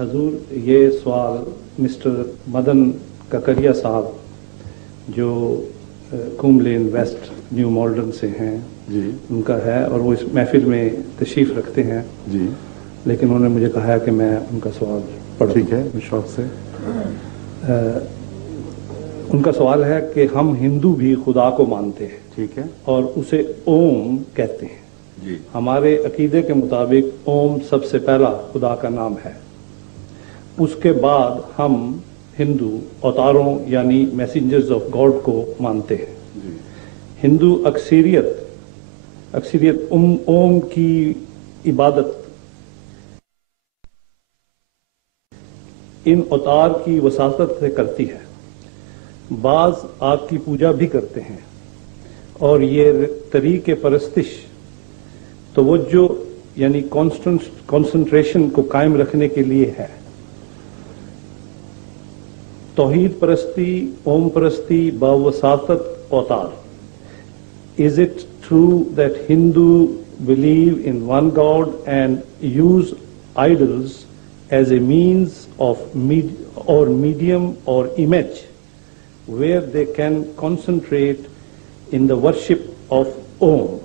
حضور یہ سوال مسٹر مدن ککریا صاحب جو کوم لین ویسٹ نیو مالڈن سے ہیں جی ان کا ہے، اور وہ اس محفل میں تشریف رکھتے ہیں جی لیکن انہوں نے مجھے کہا ہے کہ میں ان کا سوال پڑھوں۔ ٹھیک ہے، شوق سے۔ ان کا سوال ہے کہ ہم ہندو بھی خدا کو مانتے ہیں، ٹھیک ہے اور اسے اوم کہتے ہیں۔ جی ہمارے عقیدے کے مطابق اوم سب سے پہلا خدا کا نام ہے۔ اس کے بعد ہم ہندو اوتاروں یعنی میسنجرز آف گاڈ کو مانتے ہیں۔ جی ہندو اکثریت اوم کی عبادت ان اوتار کی وساطت سے کرتی ہے۔ بعض آگ کی پوجا بھی کرتے ہیں، اور یہ طریق پرستش توجہ یعنی کانسنٹریشن کو قائم رکھنے کے لیے ہے۔ توحید پرستی، اوم پرستی باوساطت اوتار۔ Is it true that Hindu believe in one God and use idols as a means of medium or image where they can concentrate in the worship of Om?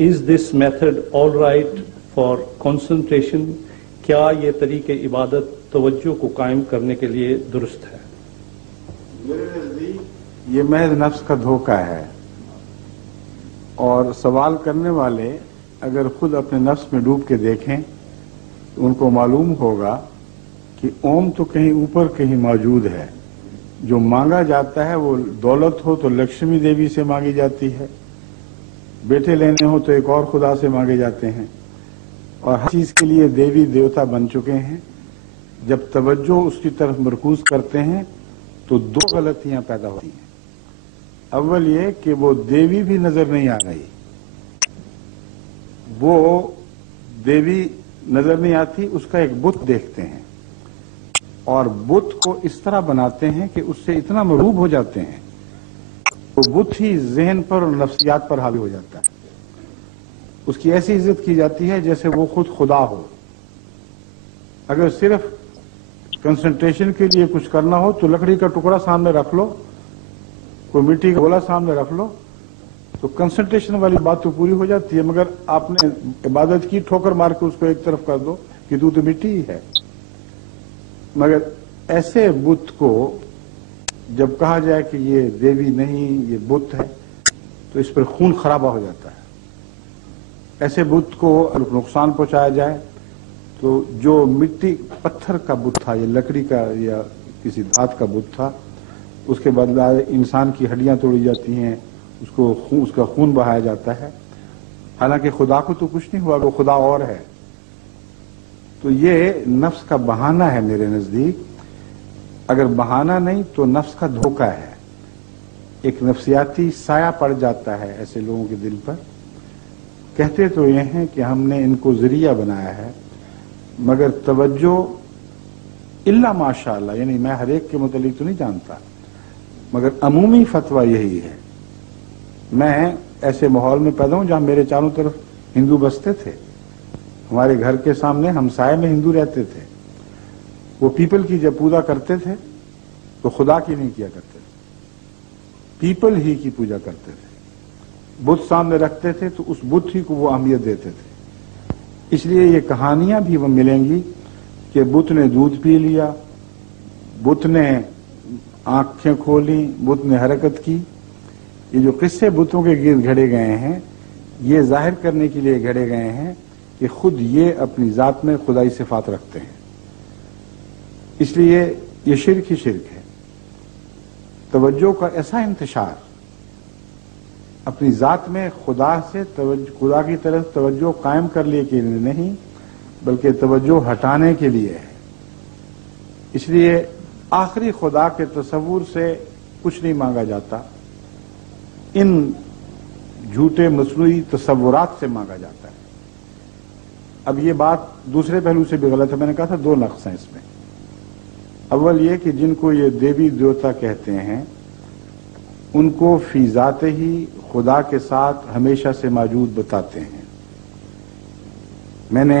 Is this method all right for concentration? کیا یہ طریق عبادت توجہ کو قائم کرنے کے لیے درست ہے؟ میرے نزدیک یہ محض نفس کا دھوکہ ہے، اور سوال کرنے والے اگر خود اپنے نفس میں ڈوب کے دیکھیں تو ان کو معلوم ہوگا کہ اوم تو کہیں اوپر کہیں موجود ہے۔ جو مانگا جاتا ہے وہ دولت ہو تو لکشمی دیوی سے مانگی جاتی ہے، بیٹے لینے ہو تو ایک اور خدا سے مانگے جاتے ہیں، اور ہر چیز کے لیے دیوی دیوتا بن چکے ہیں۔ جب توجہ اس کی طرف مرکوز کرتے ہیں تو دو غلطیاں پیدا ہوتی ہیں۔ اول یہ کہ وہ دیوی بھی نظر نہیں آ رہی، وہ دیوی نظر نہیں آتی، اس کا ایک بت دیکھتے ہیں، اور بت کو اس طرح بناتے ہیں کہ اس سے اتنا مرعوب ہو جاتے ہیں تو بت ہی ذہن پر اور نفسیات پر حاوی ہو جاتا ہے۔ اس کی ایسی عزت کی جاتی ہے جیسے وہ خود خدا ہو۔ اگر صرف کنسنٹریشن کے لیے کچھ کرنا ہو تو لکڑی کا ٹکڑا سامنے رکھ لو، کوئی مٹی کا گولا سامنے رکھ لو، تو کنسنٹریشن والی بات تو پوری ہو جاتی ہے۔ مگر آپ نے عبادت کی، ٹھوکر مار کے اس کو ایک طرف کر دو کہ تو مٹی ہی ہے۔ مگر ایسے بت کو جب کہا جائے کہ یہ دیوی نہیں، یہ بت ہے، تو اس پر خون خرابہ ہو جاتا ہے۔ ایسے بت کو اگر نقصان پہنچایا جائے تو جو مٹی پتھر کا بت تھا یا لکڑی کا یا کسی دھات کا بت تھا، اس کے بدلہ انسان کی ہڈیاں توڑی جاتی ہیں، اس کا خون بہایا جاتا ہے، حالانکہ خدا کو تو کچھ نہیں ہوا، وہ خدا اور ہے۔ تو یہ نفس کا بہانہ ہے میرے نزدیک۔ اگر بہانہ نہیں تو نفس کا دھوکہ ہے، ایک نفسیاتی سایہ پڑ جاتا ہے ایسے لوگوں کے دل پر۔ کہتے تو یہ ہیں کہ ہم نے ان کو ذریعہ بنایا ہے، مگر توجہ الا ماشاء اللہ، یعنی میں ہر ایک کے متعلق تو نہیں جانتا، مگر عمومی فتویٰ یہی ہے۔ میں ایسے ماحول میں پیدا ہوں جہاں میرے چاروں طرف ہندو بستے تھے، ہمارے گھر کے سامنے ہمسائے میں ہندو رہتے تھے۔ وہ پیپل کی جب پوجا کرتے تھے تو خدا کی نہیں کیا کرتے تھے، پیپل ہی کی پوجا کرتے تھے۔ بت سامنے رکھتے تھے تو اس بت ہی کو وہ اہمیت دیتے تھے۔ اس لیے یہ کہانیاں بھی وہ ملیں گی کہ بت نے دودھ پی لیا، بت نے آنکھیں کھولی، بت نے حرکت کی۔ یہ جو قصے بتوں کے گرد گھڑے گئے ہیں، یہ ظاہر کرنے کے لیے گھڑے گئے ہیں کہ خود یہ اپنی ذات میں خدائی صفات رکھتے ہیں۔ اس لیے یہ شرک ہی شرک ہے۔ توجہ کا ایسا انتشار اپنی ذات میں خدا کی طرف توجہ قائم کر لیے کے لیے نہیں، بلکہ توجہ ہٹانے کے لیے ہے۔ اس لیے آخری خدا کے تصور سے کچھ نہیں مانگا جاتا، ان جھوٹے مصنوعی تصورات سے مانگا جاتا ہے۔ اب یہ بات دوسرے پہلو سے بھی غلط ہے، میں نے کہا تھا دو نقص ہیں اس میں۔ اول یہ کہ جن کو یہ دیوی دیوتا کہتے ہیں ان کو فی ذات ہی خدا کے ساتھ ہمیشہ سے موجود بتاتے ہیں۔ میں نے